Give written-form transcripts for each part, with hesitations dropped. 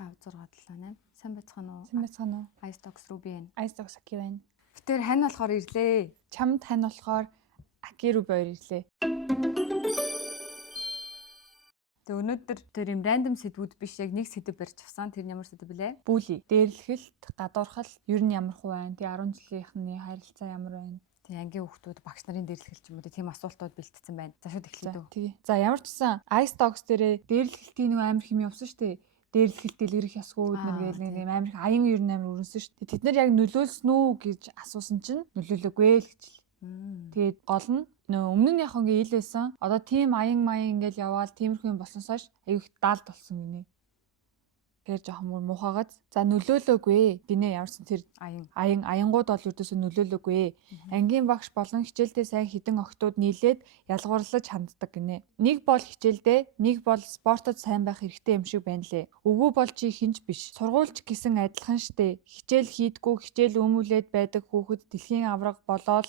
5 6 7 8. Сайн байцгаана уу? Сайн байцгаана уу? Ice Dogs руу би байна. Ice Dogs Aki байна. Битэр хань болохоор ирлээ. Чамд хань болохоор Aki руу баяр ирлээ. Тэг өнөөдөр тэр юм рандом сэдвүүд биш, яг нэг сэдв барьж авсан. Тэр ямар сэдв блэ? Бүли, дээрлэхэлт, гадуурхал ер нь ямар хөө байна? Тэг 10 жилийнхний харилцаа ямар байна? Тэг ангийн хүүхдүүд багш нарын дээрлэхэл ч юм уу тийм асуултууд бэлтцсэн байна. За шууд эхлэе дөө. Тэгээ. За ямар ч гэсэн Ice Dogs дээрээ дээрлэхэлтийн нэг амар хэм явсан шүү дээ. Дээрлэхэлт дэлгэрэх ясгүй нэг нэг амар аян ер нь амар өрнсөн шүү дээ. Тэд нар яг нөлөөлсөн үү гэж асуусан чинь нөлөөлөөгүй л гэж. Тэгээд гол нь өмнө нь яг ингээ ил байсан. Одоо тийм аян маян ингээл яваал тиймэрхүү юм болсноосоош аюух даалд болсон гинэ. Тэгэхээр жоохон муухайгааз. За нөлөөлөөгүй гинэ ямарсан тэр аянгууд бол ердөөсөө нөлөөлөөгүй. Ангийн багш болон хичээлдээ сайн хідэн охтууд нийлээд ялгуурлаж ханддаг гинэ. Нэг бол хичээлдээ, нэг бол спортод сайн байх хэрэгтэй юм шиг байна лээ. Үгүй бол чи хинч биш. Сургуульч гэсэн адилхан штэ. Хичээл хийдгүү, хичээл өмүүлээд байдаг хүүхэд дэлхийн авраг болоод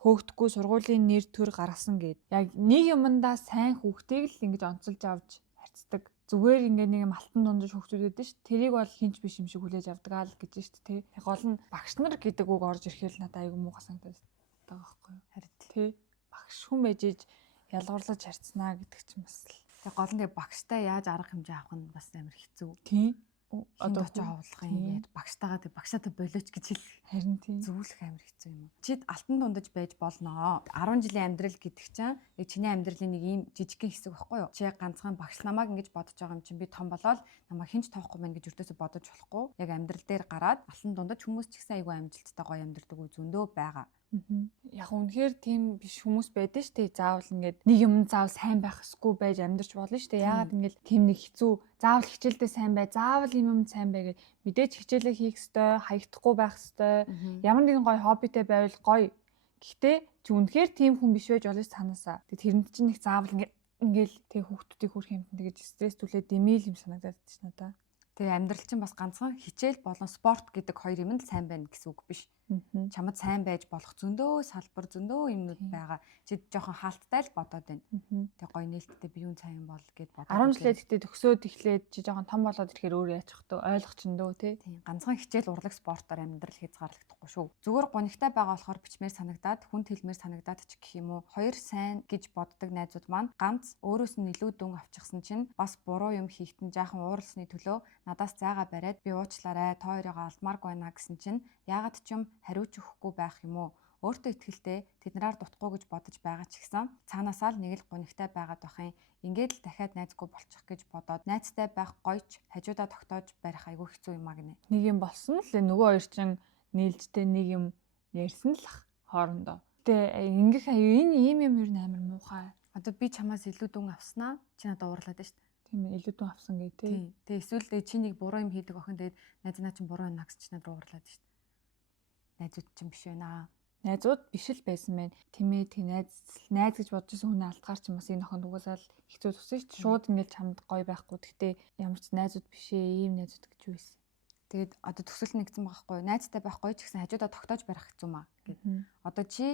хөөгдөхгүй сургуулийн нэр төр гаргасан гэд. Яг нэг юмдаа сайн хүүхдийг л ингэж онцолж авч харьцдаг. Зүгээр ингээ нэг юм алтан дундаж хөгжүүд байдаг ш. Тэрийг бол хинч биш юм шиг хүлээж авдаг аа л гэж ш тэ. Гол нь багш нар гэдэг үг орж ирэхэл надад айгүй муу санагдаад байгаа байхгүй юу. Харин тэ. Багш хүн байж ялгуурлаж харьцнаа гэдэг ч юм бас л. Тэг гол нь багштай яаж арга хэмжээ авах нь бас амар хэцүү. Тийм. Одоо ч авуулах юм гээд багштайгаа багшаатай болооч гэж хэл. Харин тийм. Зөвлөх амар хэцүү юм. Чид алтан дундаж байж болноо. 10 жилийн амьдрал гэдэг чинь яг чиний амьдралын нэг ийм жижигхэн хэсэг байхгүй юу? Чи яг ганцхан багш намайг ингэж бодож байгаа юм чинь би том болоод намайг хинч тоохгүй мэн гэж өртөөсө бодож болохгүй. Яг амьдрал дээр гараад алтан дундаж хүмүүс ч ихсэн айгүй амжилттай гоё амьдардаг үе зөндөө байгаа. Яг үнэхээр тийм биш хүмүүс байдаг шүү дээ. Заавал ингээд нэг юм заавал сайн байх эсгүй байж амьдарч болно шүү дээ. Яагаад ингээд тийм нэг хэцүү заавал хичээлдээ сайн бай, заавал юм сайн бай гэж мэдээж хичээлээ хийх ёстой, хаягдахгүй байх ёстой. Ямар нэгэн гоё хоббитэй байвал гоё. Гэхдээ чи үнэхээр тийм хүн биш байж болно санаасаа. Тэрэнд чинь их заавал ингээл тэг хүүхдүүдийг хүрх юмтан тэгэж стресс түлээд дэмэл юм санагдаад байна ш надаа. Тэгээ амьдрал чинь бас ганцхан хичээл болон спорт гэдэг хоёр юм л сайн байна гэсэн үг биш. Чамд сайн байж болох зөндөө салбар зөндөө юмнууд байгаа. Чи жоохон хаалттай л бодоод байна. Тэгээ гоё нээлттэй биеүн сайн бол гэд бодоод. 10 жилээ тэгтээ төгсөөд эхлээд чи жоохон том болоод ирэхээр өөр яачих вэ? Ойлгох ч өндөө тий. Тийм. Ганцхан хичээл урлаг спортоор амьдрал хязгаарлагдахгүй шүү. Зүгээр гонигтай байгаа болохоор бичмээр санагдаад, хүнд хэлмээр санагдаад ч гэх юм уу. Хоёр сайн гэж боддог найзууд маань ганц өөрөөс нь илүү дүн авчихсан чинь бас буруу юм хийхтэн жаахан ууралсны төлөө надаас зайгаа бариад би уучлаарай, та хоёроо алдмааргүй байна гэсэн чинь яагаад ч юм хариуч өгөхгүй байх юм уу? Өөртөө ихтгэлтэй тэднэрээр дутхгүй гэж бодож байгаа ч гэсэн цаанаасаа л нэг л гонигтай байгаад байх юм. Ингээд л дахиад найзгүй болчих гэж бодоод найзтай байх гойч хажуудаа тогтоож барих айгүй хэцүү юм а гинэ. Нэг юм болсон л нөгөө хоёр чинь нийлжтэй нэг юм ярьсан л хоорондоо. Тэ ингэх энэ ийм юм ер нь амар муухай. Одоо би чамаас илүү дүн авснаа чи надад уурлаад байна шүү дээ. Тийм ээ илүү дүн авсан гээ тий. Тэгээ эсвэл чи нэг буруу юм хийдэг охин тэгээд найз наа чинь буруу байна гэж чи надад уурлаад шүү дээ. Найзууд чинь биш байна. Найзууд биш л байсан байна. Тэмээ тэг найз гэж бодож исэн хүн алдгаар ч юм бас энэ охин угаасаа л хэцүү туссан шүү дээ. Шууд ингээд чамд гоё байхгүй. Гэхдээ ямар ч найзууд биш ээ, ийм найзууд гэж юу байсан. Тэгээд одоо төсөл нэгдсэн байгаа хгүй. Найзтай байхгүй ч гэсэн хажуудаа тогтоож барих хэцүү маа гэд. Одоо чи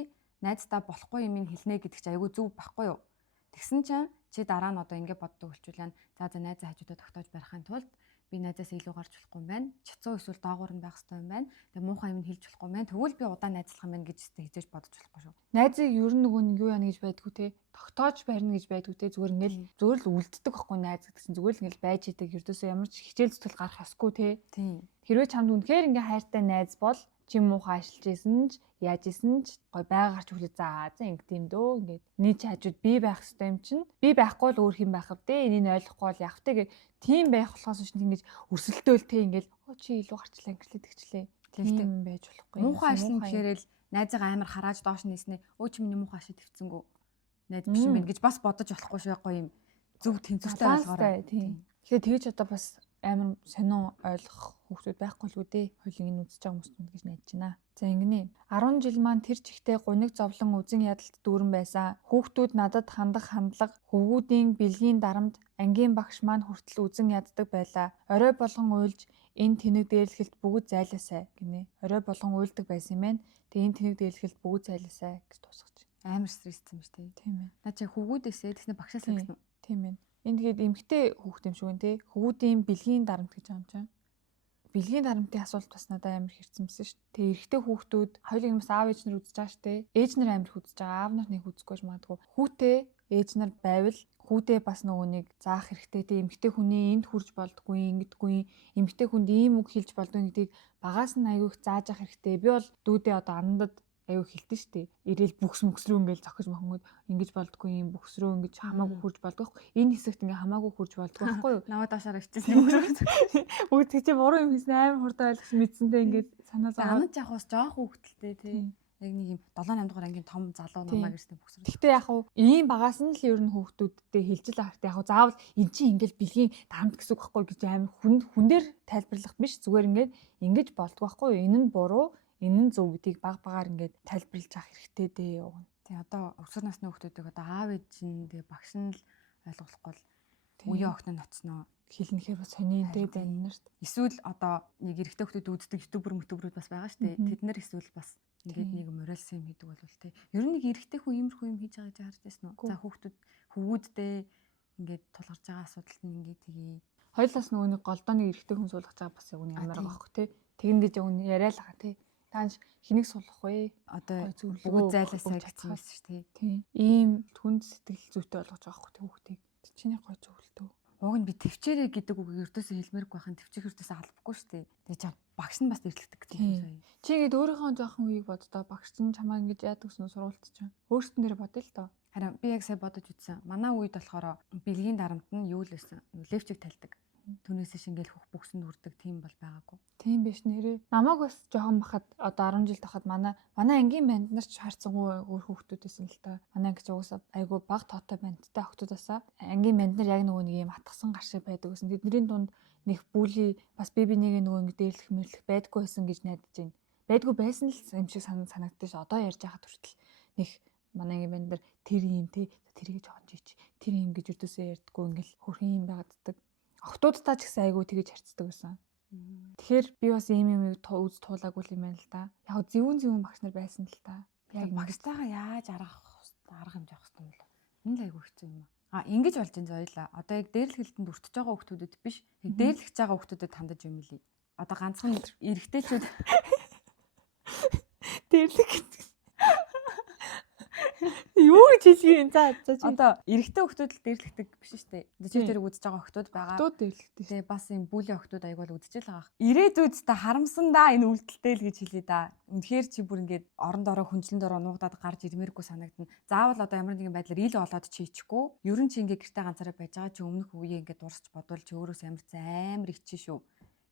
найзтай болохгүй юм хэлнэ гэдэг чи айгүй зөв байхгүй юу? Тэгсэн чинь чи дараа нь одоо ингэ боддог болчихвол за найзаа хажуудаа тогтоож барихын тулд би найзаас илүү гарч болохгүй юм байна. Чацуу эсвэл доогуур нь байх хэрэгтэй юм байна. Тэгээ муухай юм хэлж болохгүй юм байна. Тэгвэл би удаан найзлах юм байна гэж хэзээж бодож болохгүй шүү. Найзыг ер нь нөгөө нэг юу яана гэж байдгүй те. Тогтоож барина гэж байдгүй те. Зүгээр л үлддэг байхгүй найз гэсэн. Зүгээр л ингээл байж идэг. Ердөөсөө ямар ч хичээл зүтгэл гарах ёсгүй те. Тийм. Хэрвээ чамд үнэхээр ингээ хайртай найз бол чи муухай ажиллаж исэн ч яаж исэн ч гой байгаарч хүлээ за ингэ тийм дөө ингээд нийт хажууд би байх хэрэгтэй юм чинь би байхгүй л өөр хэм байх вэ энийг ойлгохгүй бол яах вэ гэх тийм байх болохоос шин ингэж өрсөлдөөл те ингээл чи илүү гарчлаа ингэрлээ тэгчлээ тийм байж болохгүй муухай ажиллана гэхээр л найзгаа амар харааж доош нээснэ өө чи миний муухай ашиг твцэнгүү найз биш юм байна гэж бас бодож болохгүй шүү гоё юм зөв тэнцвэртэй ойлгоорой тийм тэгэхээр тэгэж одоо бас амар сонин ойлгох хүүхдүүд байхгүй л үү дээ. Хоёулын энэ үзэж байгаа хүмүүст гэж найдаж байна. За ингэнэ. 10 жил маань тэр чихтэй гуниг зовлон үзен ядалт дүүрэн байсан. Хүүхдүүд надад хандах хандлага, хөвгүүдийн бэлгийн дарамт ангийн багш маань хүртэл үзен яддаг байлаа. Орой болгон уйлж энэ тэнэг дээрлэхэлт бүгд зайлаасай гинэ. Орой болгон уйлдаг байсан юм байна. Тэгээ энэ тэнэг дээрлэхэлт бүгд зайлаасай гэж тусгаж. Амар стресстэй юм шүү дээ. Тийм ээ. Наа чи хөвгүүдээсээ тэгснэ багшаасаа гэсэн үү? Тийм ээ. Энэ тэгээд эмэгтэй хүүхд юм шиг байна те. Хөвгүүдийн бэлгийн дарамт гэж байгаа юм чинь. Бэлгийн дарамтын асуулт бас надад амар хэрцэмсэн шүү дээ. Тэгээ эрэгтэй хүүхдүүд хоёулыг нь бас аав ээж нар үзэж байгаа шүү дээ. Ээж нар амар их үзэж байгаа. Аав нар нэг үзэхгүй ч магадгүй. Хүүтэй ээж нар байвал хүүтэй бас нөгөө нэг заах хэрэгтэй. Тэгээ эмэгтэй хүний энд хүрж болдгүй, ингэдэггүй, эмэгтэй хүнд ийм үг хэлж болдгүй гэдгийг багаас нь аягүй их зааж авах хэрэгтэй. Би бол дүүдээ одоо анандад аюу хэлтэн штэ. Ирээл бүхс мөкс рүү ингээл зохиж мохонгод ингэж болдгүй юм бүхс рүү ингэж хамаагүй хурж болдгүй. Энэ хэсэгт ингээ хамаагүй хурж болдгүй байхгүй юу? Наваа даашаар өвчсөн юм. Бүгд чи буруу юм хийсэн амар хурдан ойлгож мэдсэнтэй ингээд санаа зовоо. Анад яг бас жоох хүүхдэлтэй тий. Яг нэг юм 7 8 дугаар ангийн том залуу намайг ирсэн бүхс рүү. Гэхдээ яг хуу ийм багаас нь л ер нь хүүхдүүдтэй хэлж л ахтай яг хуу заавал эн чинь ингээл бэлгийн дарамт гэсэн үг байхгүй гэж амар хүн дээр тайлбарлах биш. Зүгээр ингээд ингэж болдгүй байхгүй юу? Энэ нь буруу. Энэ нь зөв гэдгийг баг багаар ингээд тайлбарлаж авах хэрэгтэй дээ. Тий одоо өсвөр насны хүүхдүүдийг одоо аав ээж нь тэгээ багш нь л ойлгохгүй л үеийн охин нь оцсноо хэлнэхээр бас сонин дээ байна нарт. Эсвэл одоо нэг эрэгтэй хүүхдүүд үздэг ютуберүүд бас байгаа шүү дээ. Тэд нар эсвэл бас ингээд нэг моралс юм хийдэг болвол тий. Ер нь нэг эрэгтэй хүн иймэрхүү юм хийж байгаа гэж харж байсан уу? За хөвгүүддээ ингээд тулгарч байгаа асуудалд нь ингээд тгий. Хоёулаас нөгөө нэг голдоо нэг эрэгтэй хүн суулгаж байгаа бас яг үний амар байхгүй тий. Тэгэн гэж яг үний яриа л байгаа тий. Таанч хэнийг суулгах вэ? Одоо бүгд зайлаа сайжсан байсан шүү тий. Ийм түн сэтгэл зүйтэй болгож байгаа байхгүй хүүхдийг. Чиний гой зөвлөлтөө. Уг нь би төвчээрээ гэдэг үгийг ердөөсөө хэлмээргүй байхын төвчих ердөөсөө албагүй шүү дээ. Тэгээ чам багш нь бас эргэлдэг гэдэг юм байна. Чи ингээд өөрийнхөө жоохон үеийг боддоо багш нь чамаа ингэж яадаг гэсэн сургуульд чинь. Өөртөө нэр бодъё л доо. Харин би яг сая бодож үзсэн. Манай үед болохоор бэлгийн дарамт нь юу л байсан? Левчиг тайлдаг. Түүнээсээ шингээл хөх бүксэнд хүрдэг тийм бол байгаагүй. Тийм биш нэрээ. Намайг бас жоохон бахад одоо 10 жил тахад манай ангийн банд нар ч харцсангүй өөр хүүхдүүдээс л та. Манай анги ч уусаа айгу баг тоотой бандтай охтуудаасаа ангийн банд нар яг нөгөө нэг юм атгсан гар шиг байдаг гэсэн. Тэдний дунд нэг бүли бас би нэг нөгөө ингэ дээрлэх мэрлэх байдгүй байсан гэж найдаж байна. Байдгүй байсан л юм шиг санагдаж ш. Одоо ярьж байхад хүртэл нэг манай ангийн банд нар тэр юм те тэрийг жоохон жийч. Тэр юм гэж өрдөөсөө ярьдггүй ингээл хөрхэн юм байгааддаг. Охтуудтай ч гэсэн айгүй тэгэж харцдаг байсан. Тэгэхээр би бас ийм юм үз туулаагүй юм байна л да. Яг зөвүүн багш нар байсан л да. Яг багштайгаа яаж арга хэмжээ авах юм бэ? Энэ л айгүй хэцүү юм. Ингэж болж энэ зоёлаа. Одоо яг дээрлэх хэлтэнд өртөж байгаа хүүхдүүдэд биш, яг дээрлэх байгаа хүүхдүүдэд хандаж юм лий. Одоо ганцхан эрэгтэйчүүд дээрлэх юу гэж хэлгий за одоо эрэгтэй хүүхдүүд л дээрлэгдэг биш шүү дээ. Чи тэр үзэж байгаа хүүхдүүд байгаа. Хүүхдүүд дээрлэгдэг. Тэгээ бас юм бүлийн хүүхдүүд аягүй л үзэж л байгаа. Ирээдүйд та харамсан да энэ үйлдэлтэй л гэж хэлээ да. Үнэхээр чи бүр ингээд орон дороо хүнчлэн дороо нуугдаад гарч ирмээргүй санагдана. Заавал одоо ямар нэгэн байдлаар ил болоод чи ичихгүй. Ер нь чи ингээд гэртээ ганцаараа байж байгаа чи өмнөх үеийг ингээд дурсч бодвол чи өөрөөс амар ичсэн шүү.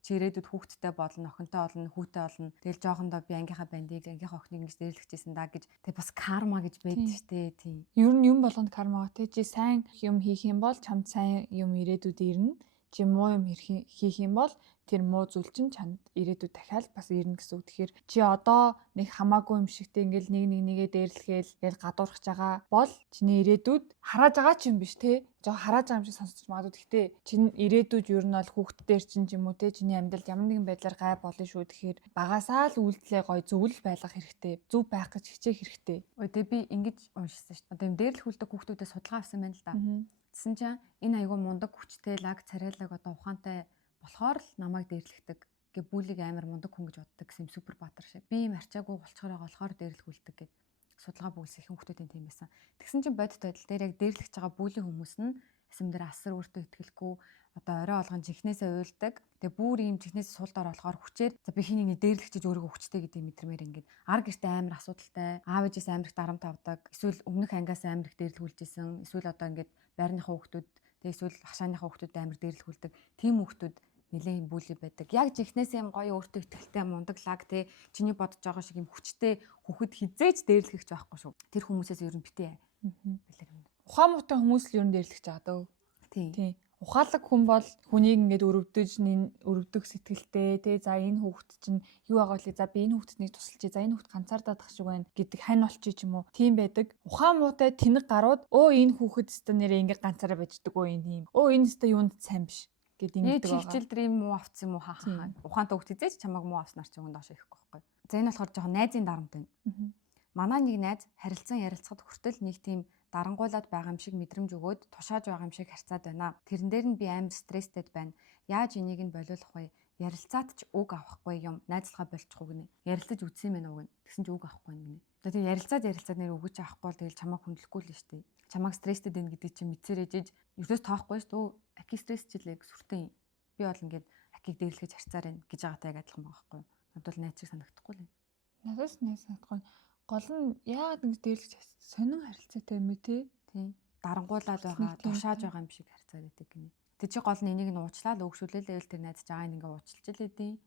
Чи ирээдүйд хүүхдтэй болно, охинтой болно, хүүтэй болно. Тэгэл жоохондоо би ангийнхаа бандыг, ангийнхаа охиныг ингэж дээрлэгчээсэн да гэж. Тэг бас карма гэж байдаг штэ тийм. Ер нь юм болгонд карма те чи сайн юм хийх юм бол чамд сайн юм ирээдүйд ирнэ. Чи муу юм хийх юм бол тэр муу зүйл чинь чамд ирээдүйд дахиад бас ирнэ гэсэн үг. Тэгэхээр чи одоо нэг хамаагүй юм шигтэй ингээл нэгээ дээрлэхгээл ингээл гадуурхаж байгаа бол чиний ирээдүйд харааж байгаа ч юм биш те. Жоо харааж байгаа юм шиг сонсож магадгүй. Гэхдээ чинь ирээдүйд ер нь бол хүүхддээр чинь ч юм уу те чиний амьдралд ямар нэгэн байдлаар гай болно шүү. Тэгэхээр багасаа л үйлдэлээ гой зөвл байлгах хэрэгтэй. Зөв байх гэж хичээх хэрэгтэй. Ой тэгээ би ингэж уншсан шүү дээ. Одоо юм дээрлэх үлдэх хүүхдүүдээ судалгаа авсан байна л да. Тэсэн чинь энэ айгүй мундаг хүчтэй лаг царайлаг одоо ухаантай болохоор л намайг дээрлэгдэг. Гэ бүлийг амар мундаг хүн гэж боддог гэсэн юм супер баатар шиг. Би юм арчаагүй болчхоор байгаа болохоор дээрлэх үлдэг гэд судалгаа бүгсэх хүүхдүүдийн тийм байсан. Тэгсэн чинь бодит байдал дээр яг дээрлэгч байгаа бүлийн хүмүүс нь эсэм дээр асар өөртөө итгэлгүй одоо орой олгон жихнээсээ уйлдаг. Тэгээ бүр ийм жихнээс суулдаар болохоор хүчээр за би хэнийг дээрлэгчиж өөрийгөө хүчтэй гэдэг мэдрэмээр ингээд ар гэртээ амар асуудалтай аав ээжээс амар их дарамт авдаг. Эсвэл өмнөх ангиас амар их дээрлэгүүлжсэн. Эсвэл одоо ингээд байрныхаа хүүхдүүд тэгээ эсвэл хашааныхаа хүүхдүүд амар дээрлэгүүлдэг. Тим хүүхдүүд нэлээд бүли байдаг. Яг жихнээс юм гоё өөртөө итгэлтэй мундаг лаг те чиний бодож байгаа шиг юм хүчтэй хүүхэд хизээж дээрлэгч байхгүй шүү. Тэр хүмүүсээс ер нь битээ. Ухаан муутай хүмүүс л ер нь дээрлэгч байгаа дөө. Тийм. Ухаалаг хүн бол хүнийг ингээд өрөвдөг сэтгэлтэй те за энэ хүүхэд чинь юу байгаа вэ? За би энэ хүүхднийг тусалчих. За энэ хүүхэд ганцаардах шиг байна гэдэг хань олчих юм уу? Тийм байдаг. Ухаан муутай тэнэг гарууд энэ хүүхэд өстө нэрээ ингээд ганцаараа байждаг энэ тийм. Энэ өстө юунд сайн биш гэдэг ингэдэг байгаа. Чигчил дээр юм муу авцсан юм уу хаа. Ухаантай хүүхэд зээч чамайг муу авснаар ч юм доош ирэхгүй байхгүй. За энэ болохоор жоохон найзын дарамт байна. Манай нэг найз харилцан ярилцахад хүртэл нэг тийм дарангуулаад байгаа юм шиг мэдрэмж өгөөд тушааж байгаа юм шиг харьцаад байна. Тэрэн дээр нь би амар стресстэд байна. Яаж энийг нь болиулах вэ? Ярилцаад ч үг авахгүй юм. Найзлага болчих уу гинэ. Ярилцаж үтсэн юм байна уу гэнэ. Тэгсэн чи үг авахгүй гинэ. Тэгээ ярилцаад нэр өгөж авахгүй бол тэгэл чамайг хүндлэхгүй л шүү дээ. Чамайг стресстэд байна гэдэг чинь мэдсээр ээжэж ердөөс тоохгүй шүү дээ. Аки стрессчлээ сүртэн. Би бол ингээд акийг дээрлэхэж харьцаар байна гэж байгаатай яг адилхан байгаа байхгүй юу? Надад бол найз шиг санагдахгүй л. Надаас найз санагдахгүй. Гол нь яагаад ингэж дээрлэж сонин харилцаатай юм бэ те? Тийм. Дарангуулаад байгаа, тушааж байгаа юм шиг харьцаад байдаг гинэ. Тэг чи гол нь энийг нь уучлаа л өгшүүлээл тэр найз жаа ингээ уучлж л идэв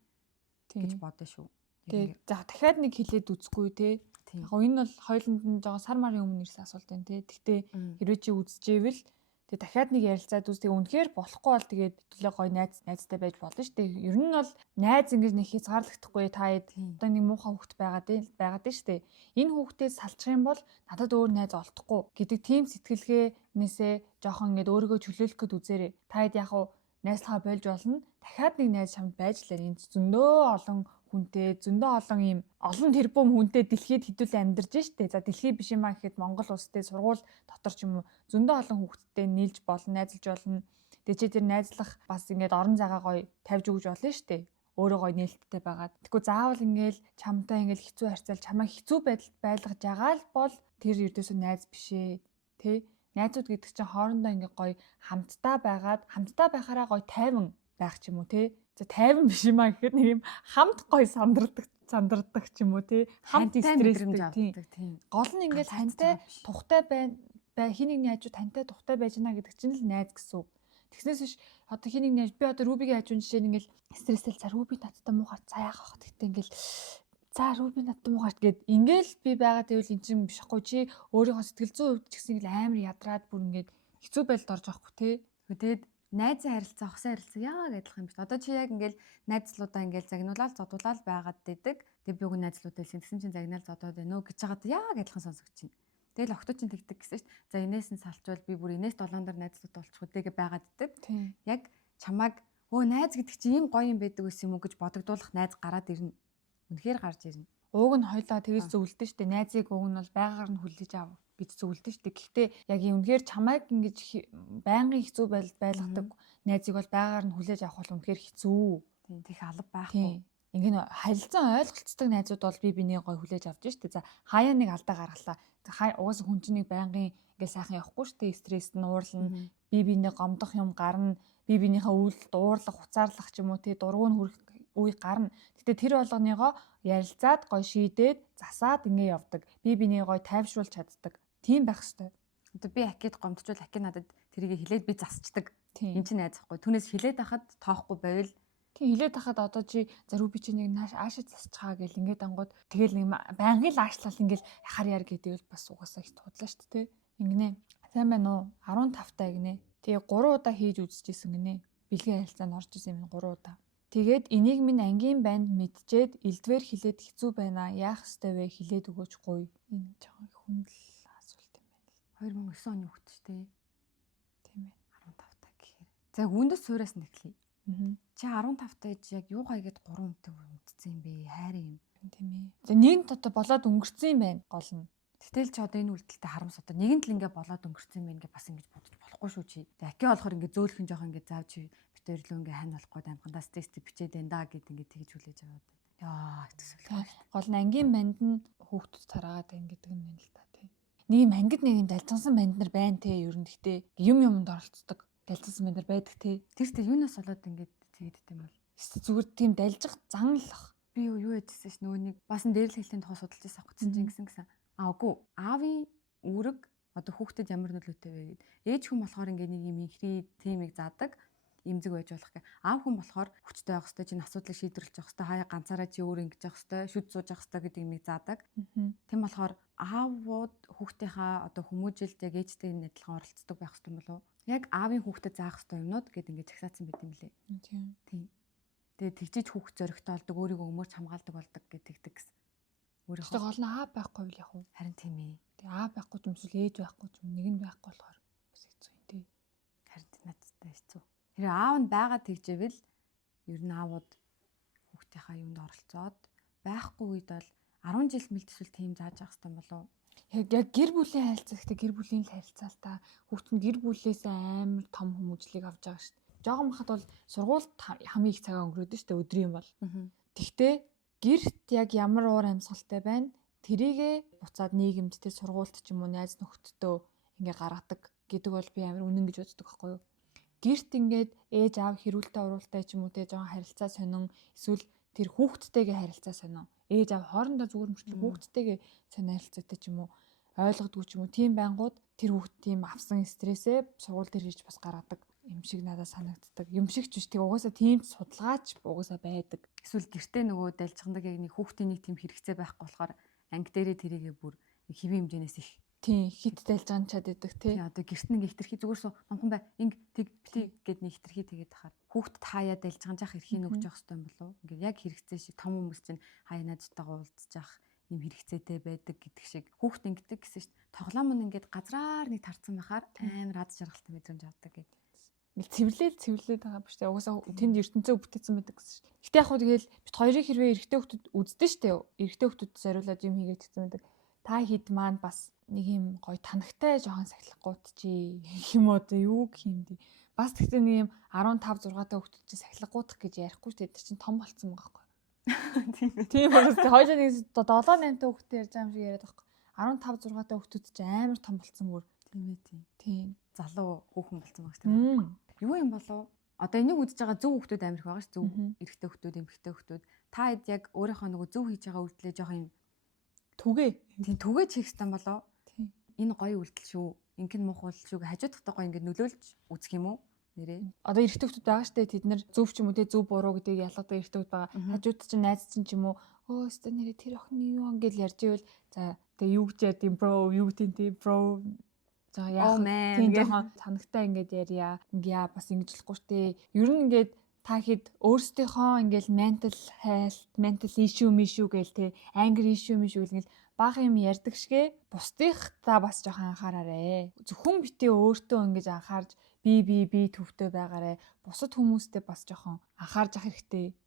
гэж бодсон шүү. Тэг за дахиад нэг хэлээд үзэхгүй те. Яг энэ бол хоёуланд нь жоо сар марын өмнө ирсэн асуулт байна те. Гэхдээ хэрвээ чи үзчихвэл тэг дахиад нэг ярилцаад үзтээ үнэхээр болохгүй бол тэгээд төлөө гой найзтай байж болно шүү дээ. Ер нь бол найз ингэж нэг хязгаарлагдахгүй та одоо нэг муухай хүүхэд байгаад шүү дээ. Энэ хүүхдээс салчих юм бол надад өөр найз олдохгүй гэдэг тийм сэтгэлгээнээсээ жоохон ингэж өөрийгөө чөлөөлөх гээд үзээрэй. Та яг хуу найзлахаа болж болно. Дахиад нэг найз чамд байж лээ. Энд зөндөө олон хүнтэй зөндөө олон ийм олон тэрбум хүнтэй дэлхийд хэдүүлээ амьдарч штэ. За дэлхий биш юм а гэхэд Монгол улстэй сургууль дотор ч юм уу зөндөө олон хүүхэдтэй нийлж болно, найзалж болно. Тэгээ чи тэр найзлах бас ингээд орон зайгаа гоё тавьж өгж болно штэ. Өөрөө гоё нээлттэй байгаад. Тэгэхгүй заавал ингээл чамтай ингээл хэцүү харьцаал чамаа хэцүү байдалд байлгаж байгаа л бол тэр ердөөсөө найз бишээ. Тэ? Найзууд гэдэг чинь хоорондоо ингээ гоё хамтдаа байхаараа гоё тайван байх ч юм уу те. За тайван биш юм а гэхэд нэг юм хамт гоё сандардаг ч юм уу те. Хамт стресстэй тийм. Гол нь ингээл тантай тухтай хин нэгний хажуу тантай тухтай байж гэнэ гэдэг чинь л найз гэсэн үг. Тэгснээс биш одоо хин нэгний би одоо Рубигийн хажуун жишээ нь ингээл стрессэл за Руби надтай муугар цаа яах вэ гэхдээ ингээл за Руби надтай муугар гэд ингээл би байгаад байвал эн чинь бишхгүй чи өөрийнхөө сэтгэл зүйн хувьд ч гэсэн ингээл амар ядраад бүр ингээд хэцүү байдалд орж байгаа хгүй те. Тэгээд найзын харилцаа, хосын харилцаа яагаад адилхан юм бэ? Одоо чи яг ингээл найзлуудаа ингээл загнуулаад зодуулаад байгаад дэдэг. Тэгээ би үгүй найзлуудаа хэлсэн. Тэгсэн чинь загнаал зодоод байна уу гэж байгаад яагаад адилхан сонсогдож байна. Тэгэл охтууд чинь тэгдэг гэсэн шүү дээ. За инээс нь салчвал би бүр инээс долоон дээр найзлуудаа болчих үдээгээ байгаад дэдэг. Яг чамайг найз гэдэг чинь ийм гоё юм байдаг гэсэн юм уу гэж бодогдуулах найз гараад ирнэ. Үнэхээр гарч ирнэ. Ууг нь хоёлаа тэгэж зөвлөдөн шүү дээ. Найзыг уг нь бол байгаар нь хүлээж ав гэж зөвлөдөн шүү дээ. Гэхдээ яг үнэхээр чамайг ингэж байнгын хэцүү байлгадаг найзыг бол байгаар нь хүлээж авах бол үнэхээр хэцүү. Тийм тийх алба байхгүй. Ингээ харилцан ойлголцдог найзууд бол би бинийг гой хүлээж авч шүү дээ. За хаяа нэг алдаа гаргалаа. Угаасаа хүн чинь нэг байнгын ингээ сайхан явахгүй шүү дээ. Стресс нь уурлна. Би бинийг гомдох юм гарна. Би биенийхээ үйлдэлд уурлах, уцаарлах ч юм уу тий дургуун хүрэх үе гарна. Гэтэ тэр болгоныгоо ярилцаад гой шийдээд засаад ингээ явдаг. Би бинийг гой тайвшруулж чаддаг. Тийм байх хэрэгтэй. Одоо би акид гомдчвал аки надад тэрийг хэлээд би засчдаг. Энд чинь найз ахгүй. Түүнээс хэлээд хахад тоохгүй байвал тийм хэлээд хахад одоо чи заруу би чи нэг аашаа засчихаа гэл ингээд ангууд тэгэл нэг байнгын л аашлал ингээл яхаар яар гэдэг бол бас угаасаа их тудлаа шүү дээ. Ингэнэ. Сайн байна уу? 15 таа гинэ. Тэгээ 3 удаа хийж үзчихсэн гинэ. Бэлгийн харилцаанд орж исэн юм 3 удаа. Тэгээд энийг минь ангийн банд мэдчихэд элдвэр хилээд хэцүү байна. Яах ёстой вэ? Хилээд өгөөч гуй. Энэ жоохон хүндэл асуулт юм байна л. 2009 оны хүүхэд шүү дээ. Тийм ээ. 15 таа гэхээр. За хүндэс суураас нь эхлэе. Чи 15 тааж яг юу гайгээд 3 хүнтэй үлдсэн юм бэ? Хайрын юм. Тийм ээ. За нэг дотор болоод өнгөрцөн юм байна гол нь. Гэтэл ч одоо энэ үйлдэлтэй харамс одоо нэгэн л ингээ болоод өнгөрцөн юм ингээ бас ингэж бодож болохгүй шүү чи. Тэгээ аки болохоор ингээ зөөлхөн жоох ингээ заав чи битээрлөө ингээ хань болохгүй амхандаа стресстэй бичээд энэ да гэд ингээ тэгж хүлээж аваад. Яа хэцүү. Гол нь ангийн банд нь хүүхдүүд тараагаад ингээд юм байна л та тий. Нэг юм ангид нэг юм далжсан банд нар байна тий ер нь гэхдээ юм юмд оролцдог далжсан банд нар байдаг тий. Тэрстэй юунаас болоод ингээд тэгээд юм бол зүгээр тийм далжих зан л бах. Би юу яжсэн ш нөгөө нэг бас дээрлэх хэлтийн тухай судалж байсан хутсан чинь гэсэн. Үгүй аавын үүрэг одоо хүүхдэд ямар нөлөөтэй вэ гэд. Ээж хүн болохоор ингээ нэг юм ихний тиймийг заадаг. Имзэг байж болох гэх. Аав хүн болохоор хүчтэй байх хэвээр чинь асуудлыг шийдвэрлэж явах хэвээр хаяа ганцаараа чи өөр ингэж явах хэвээр шүд сууж явах хэвээр гэдэг имийг заадаг. Тийм болохоор аавууд хүүхдийнхаа одоо хүмүүжилд яг ээжтэй адилхан оролцдог байх хэвээр болов. Яг аавын хүүхдэд заах хэвээр юмнууд гэд ингэ чагсаацсан байт юм лээ. Тийм. Тэгээ тэгжиж хүүхд зөрөгтэй болдог, өөрийгөө өмөрч хамгаалдаг болдог гэдэг гэсэн. Өөрөөр гол нь аав байхгүй юу яг уу? Харин тийм ээ. Тэгээ аав байхгүй ч юм эсвэл ээж байхгүй ч юм нэг нь байхгүй болохоор бас хэцүү юм тий. Харин надтай хэцүү. Тэр аав нь байгаад тэгжээвэл ер нь аавууд хүүхдийнхаа юунд оролцоод байхгүй үед бол 10 жил мэл төсвөл тийм зааж явах хэрэгтэй болов. Яг гэр бүлийн харилцаа гэхдээ гэр бүлийн л харилцаа л та. Хүүхэд нь гэр бүлээс амар том хүмүүжлийг авч байгаа шүү дээ. Жогон бахад бол сургуульд хамгийн их цагаа өнгөрөөдөн шүү дээ өдрийн бол. Тэгтээ гэрт яг ямар уур амьсгалтай байна тэрийгэ буцаад нийгэмд тэ сургуульд ч юм уу найз нөхдөдөө ингээ гаргадаг гэдэг бол би амар үнэн гэж боддог байхгүй юу. Гэрт ингээд ээж аав хэрүүлтэй уруултай ч юм уу тэ жоохон харилцаа сонин эсвэл тэр хүүхдтэйгээ харилцаа сонин. Ээж аав хоорондоо зүгээр мөртлөө хүүхдтэйгээ сонин харилцаатай ч юм уу ойлгодгүй ч юм уу тийм байнгут тэр хүүхд тийм авсан стрессээ сургууль дээр ирж бас гаргадаг юм шиг надад санагддаг. Юм шиг ч биш тэг угаасаа тийм судалгаач угаасаа байдаг. Эсвэл гэртээ нөгөө дайлжгандаг яг нэг хүүхдийн нэг тийм хэрэгцээ байхгүй болохоор анги дээрээ тэрийгээ бүр хэвийн хэмжээнээс их тийм хит дайлжгаанчаад байдаг тий. Одоо гэрт нэг хитрхи зүгээрсөө номхон бай инг тэг бити гэд нэг хитрхи тэгээд тахаар хүүхд таяа дайлжгаанж явах эрхийг өгч явах хэрэгтэй юм болов. Ингээд яг хэрэгцээ шиг том хүмүүс чинь хаяа найзтайгаа уулзж явах юм хэрэгцээтэй байдаг гэдэг шиг хүүхд ингэдэг гэсэн чинь тоглоом нь ингээд газраар нэг тарцсан бахаар амар аз жаргалтай мэдрэмж авдаг гэдэг. Цэвэрлээд байгаа биш үү? Угаасаа тэнд ертөнцөө бүтээсэн байдаг гэсэн шүү дээ. Гэтэ яг хөө тэгэл бит хоёрын хэрвээ эрэгтэй хүмүүс үздэг шүү дээ. Эрэгтэй хүмүүс зориулаад юм хийгээд гэсэн байдаг. Та хэд маань бас нэг юм гоё танагтай жоохон сахилахгүй чи юм уу одоо юу гэх юм бэ? Бас тэгтээ нэг юм 15 6 та хүмүүс чи сахилахгүй гэж ярихгүй шүү дээ. Тэр чинь том болцсон байгаа байхгүй. Тийм учраас хоёулаа нэг 7 8 та хүүхдээ ярьж байгаа юм шиг яриад байхгүй. 15 6 та хүүхдүүд чи амар том болцсон бүр. Тийм ээ тийм. Тийм. Залуу хүүхэн болцсон байгаа шүү дээ. Юу юм болов? Одоо энийг үзэж байгаа зөв хүүхдүүд амирх байгаа ш. Зөв эрэгтэй хүүхдүүд, эмэгтэй хүүхдүүд. Та хэд яг өөрийнхөө нөгөө зөв хийж байгаа үйлдэлээ жоох юм түгээ. Тийм түгээ чих хэвээр болов? Тийм. Энэ гоё үйлдэл шүү. Ингээд муухай үйлдэл шүү. Хажуудахтай гоё ингээд нөлөөлж үзэх юм уу? Нэрээ. Одоо эрэгтэй хүүхдүүд байгаа штэ тэд нар зөв ч юм уу те зөв буруу гэдгийг ялгадаг эрэгтэй хүүхд байгаа. Хажууд чинь найз чинь ч юм уу өө өстө нэрээ тэр охин юу ангил ярьж ивэл за тэгээ юу гэж яд юм бро юу гэдэг тийм бро за яах тийм жоохон танагтай ингээд ярья. Ингээ бас ингэж болохгүй штэ. Ер нь ингээд та хэд өөрсдийнхөө ингээл mental health, mental issue гээл те anger issue гэл ингээл бага юм ярьдаг шигэ бусдынхаа бас жоохон анхаараарэ. Зөвхөн битээ өөртөө ингэж анхаарж би төвтэй байгаарэ. Бусад хүмүүстэй бас жоохон анхаарж ах хэрэгтэй.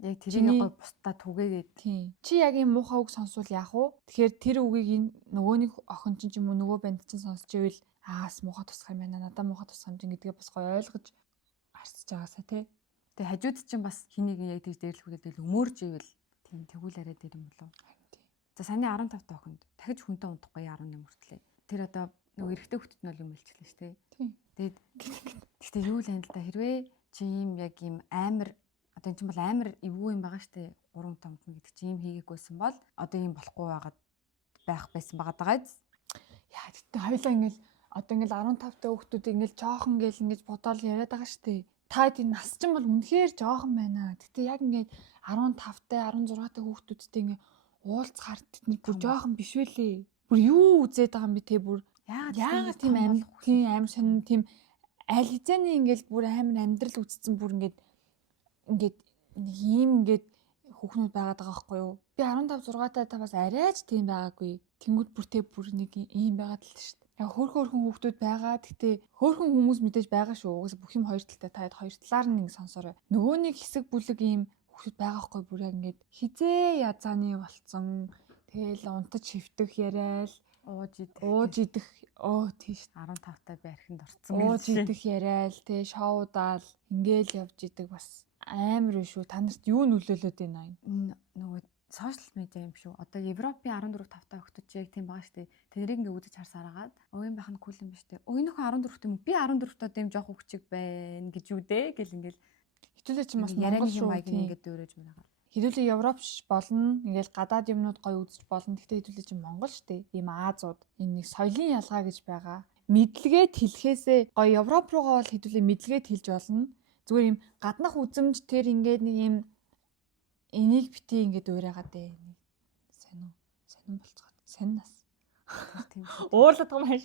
Яг тэрийг гой бусдаа түгээгээд. Тийм. Чи яг юм муухай үг сонсвол яах вэ? Тэгэхээр тэр үгийг нөгөө нэг охин чинь ч юм уу нөгөө банд чинь сонсч ивэл аас муухай тусах юм байна. Надаа муухай тусах юм чинь гэдгээ бас гоё ойлгож харсаж байгаасаа тий. Тэгээ хажууд чинь бас хэнийг яг тийж дээрлэхүүдээ тэгэл өмөрж ивэл тийм тэгвэл арай дээр юм болов. За саяны 15 та охинд дахиж хүнтэй унтахгүй 11 хүртлээ. Тэр одоо нөгөө эрэгтэй хүүхдэд нь бол юм хэлчихлээ шүү дээ. Тийм. Тэгээд гэхдээ юу л юм л да хэрвээ чи юм яг юм амар одоо эн чинь бол амар эвгүй юм байгаа штэ 3 томтно гэдэг чи юм хийгээгүйсэн бол одоо юм болохгүй байгаад байх байсан байгаа даа. Яа тэгтээ хоёлаа ингээл одоо ингээл 15 та хүүхдүүд ингээл жоохон гэл ингэж бодоол яриад байгаа штэ. Та тийм нас чинь бол үнэхээр жоохон байна. Тэгтээ яг ингээд 15 та 16 та хүүхдүүдтэй ингээ уулзахаар тэдний бүр жоохон биш үлээ. Бүр юу үзээд байгаа юм бэ те бүр яагаад тийм аим сонин тийм аль хэзээний ингээл бүр амар амьдрал үтцсэн бүр ингээд нэг ийм ингээд хүүхнүүд байгаад байгаа байхгүй юу? Би 15 6 та бас арайч тийм байгаагүй. Тэнгүүд бүртээ бүр нэг ийм байгаад л шүү дээ. Яг хөөрхөн хүүхдүүд байгаа. Гэтэ хөөрхөн хүмүүс мэдээж байгаа шүү. Угсаа бүх юм хоёр талтай та хоёр талаар нь нэг сонсорой. Нөгөө нэг хэсэг бүлэг ийм хүүхдүүд байгаа байхгүй бүр яг ингээд хизээ язааны болцсон. Тэгэл унтаж хөвтөх яриад ууж идэх тийш 15 та би архинд орцсон ууж идэх яриад тий шоудаал ингээл явж идэг бас амар биш үү? Та нарт юу нөлөөлөд байна энэ нөгөө сошиал медиа юм шүү. Одоо Европын 14 тавтай охтод чи яг тийм байгаа шүү дээ. Тэнийг ингээ үзэж харсаар агаад өвийн байх нь кул юм ба шүү дээ. Өө нөхөн 14 юм. Би 14 тоо дэм жоох хөвчиг байна гэж үү дээ гэл ингээл хитүүлээ чи бас Монгол шүү ингээ дөөрөж маягаар. Хитүүлээ Европч болно. Ингээл гадаад юмнууд гоё үзэж болно. Гэхдээ хитүүлээ чи Монгол шүү дээ. Ийм Азууд энэ нэг соёлын ялгаа гэж байгаа. Мэдлэгээд хэлэхээсээ гоё Европ руугаа бол хитүүлээ мэдлэгээд хэлж болно. Зүгээр юм гаднах үзэмж тэр ингээд нэг юм энийг бити ингээд уурайгаад дээ. Сонин болцгоо. Сонинас. Тийм. Уурлаад байгаа юм хааш.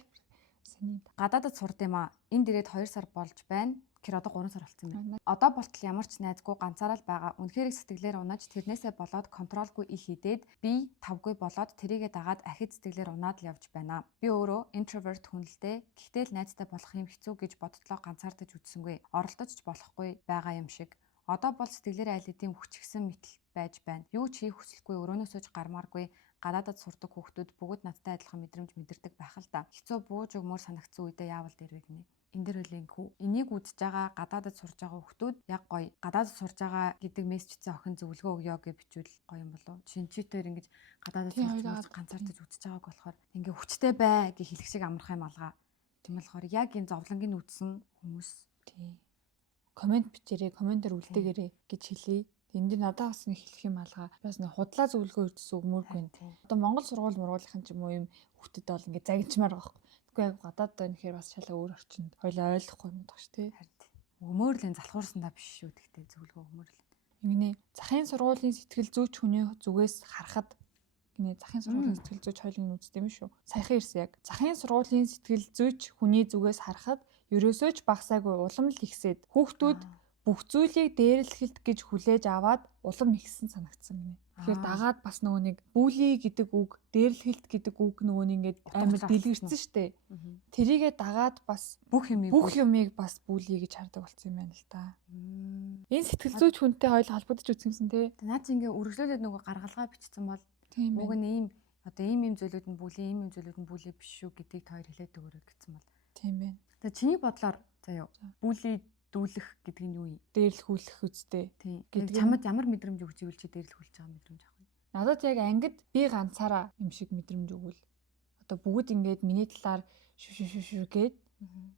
Сонин. Гадаадд сурд юм аа. Энд ирээд 2 сар болж байна. Тэр одоо 3 сар болсон юм байна. Одоо болтол ямар ч найзгүй ганцаараа л байгаа. Үнэхээр их сэтгэлээр унаж тэрнээсээ болоод контролгүй их хідээд би тавгүй болоод тэрийгэ дагаад ахид сэтгэлээр унаад л явж байна. Би өөрөө introvert хүн л дээ. Гэхдээ л найзтай болох юм хэцүү гэж бодтлоо ганцаардаж үтсэнгүй. Оролдож ч болохгүй байгаа юм шиг. Одоо бол сэтгэлээр айл хэдийн хүчгсэн мэтэл байж байна. Юу ч хийх хүсэлгүй, өрөөнөөсөө ч гармааргүй. гадаадад сурдаг хүүхдүүд бүгд надтай адилхан мэдрэмж мэдэрдэг байх л да. Хэцүү бууж өгмөр санагдсан үедээ яавал дэрвэ гинэ. Энд дэр хөлийнхүү энийг үзэж байгаа гадаадад сурж байгаа хүүхдүүд яг гоё гадаадад сурж байгаа гэдэг мессежцээ охин зөвлөгөө өгөө гэж бичвэл гоё юм болов. Чинчитээр ингэж гадаадад сурж ганцаардаж үзэж байгааг болохоор ингээ хүчтэй бай гэж хэлэх шиг амарх юм алгаа. Тийм болохоор яг энэ зовлонгийн үзсэн хүмүүс тий комент бичээрэй, комментээр үлдээгээрэй гэж хэлье. Энд дэр надад бас нэг хэлэх юм алгаа. Бас нэг худлаа зөвлөгөө өгсөн өгмөргүй. Одоо Монгол сургууль мургуулынхан ч юм уу юм хүүхдэд бол ингээ загинчмаар байгаа. Тэгэхгүй яг гадаад доо нэхэр бас шалаа өөр орчинд хоёлаа ойлгохгүй юм дах ш тий. Өмөөрлэн залхуурсандаа биш шүү гэхдээ зөвлөгөө өмөөрлэн. Ингэнэ захын сургуулийн сэтгэл зүйч хүний зүгээс харахад гинэ захын сургуулийн сэтгэл зүйч хоёлын үздэг юм шүү. Саяхан ирсэн яг. Захын сургуулийн сэтгэл зүйч хүний зүгээс харахад ерөөсөө ч багсаагүй улам л ихсээд хүүхдүүд бүх зүйлийг дээрлэхэлт гэж хүлээж аваад улам ихсэн санагдсан гинэ. Тэгэхээр дагаад бас нөгөө нэг бүли гэдэг үг, дээрлэхэлт гэдэг үг нөгөө нэг ингээд амар дэлгэрсэн штэ. Тэрийгээ дагаад бас бүх юмыг бас бүли гэж хардаг болсон юм байна л та. Энэ сэтгэл зүйч хүнтэй хоёул холбогдож үзсэн те. Наад чи ингээ үргэлжлүүлээд нөгөө гаргалгаа бичсэн бол уг нь ийм одоо ийм зүйлүүд нь бүли, ийм зүйлүүд нь бүли биш шүү гэдгийг хоёр хэлээд өгөрэй гэсэн бол. Тийм байна. Тэгээ чиний бодлоор заяа бүли дүүлэх гэдэг нь юу юм? Дээрлэхүүлэх үстэй. Тийм. Чамд ямар мэдрэмж өгч ивэл чи дээрлэхүүлж байгаа мэдрэмж авах вэ? Надад яг ангид би ганцаараа юм шиг мэдрэмж өгвөл одоо бүгд ингээд миний талаар шүү гээд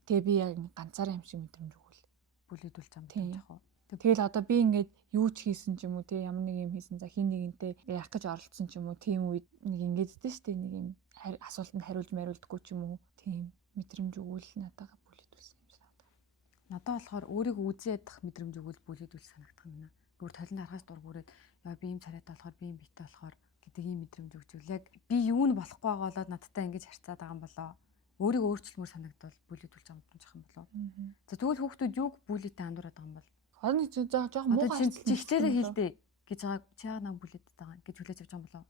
тэгээ би яг ганцаараа юм шиг мэдрэмж өгвөл бүлэдүүлж байгаа мэдрэмж авах уу? Тэгэл одоо би ингээд юу ч хийсэн ч юм уу те ямар нэг юм хийсэн за хин нэгэнтэй яах гэж оролцсон ч юм уу тийм үед нэг ингээд дээ штэ нэг юм асуултанд хариулж мариулдаггүй ч юм уу тийм мэдрэмж өгвөл надад бүлэдүүлсэн юм санагдав. Надад болохоор өөрийгөө үзээд дах мэдрэмж өгвөл бүлэдүүл санагдах юм байна. Нүр толинд харахаас дургуурээд яа би юм царайтай болохоор би юм битэй болохоор гэдэг ийм мэдрэмж өгч ивэл яг би юу нь болохгүй байгаа болоод надтай ингэж харьцаад байгаа юм болоо. Өөрийгөө өөрчлөмөр санагдвал бүлэдүүлж байгаа мэдрэмж ах юм болоо. За тэгвэл хүүхдүүд юуг бүлэтэй андуураад байгаа юм бол Хоног жоох муу чи хичээлээ хийлдэ гэж байгаа чи яагаад нам бүлээдээд байгаа гэж хүлээж авч байгаа юм болоо.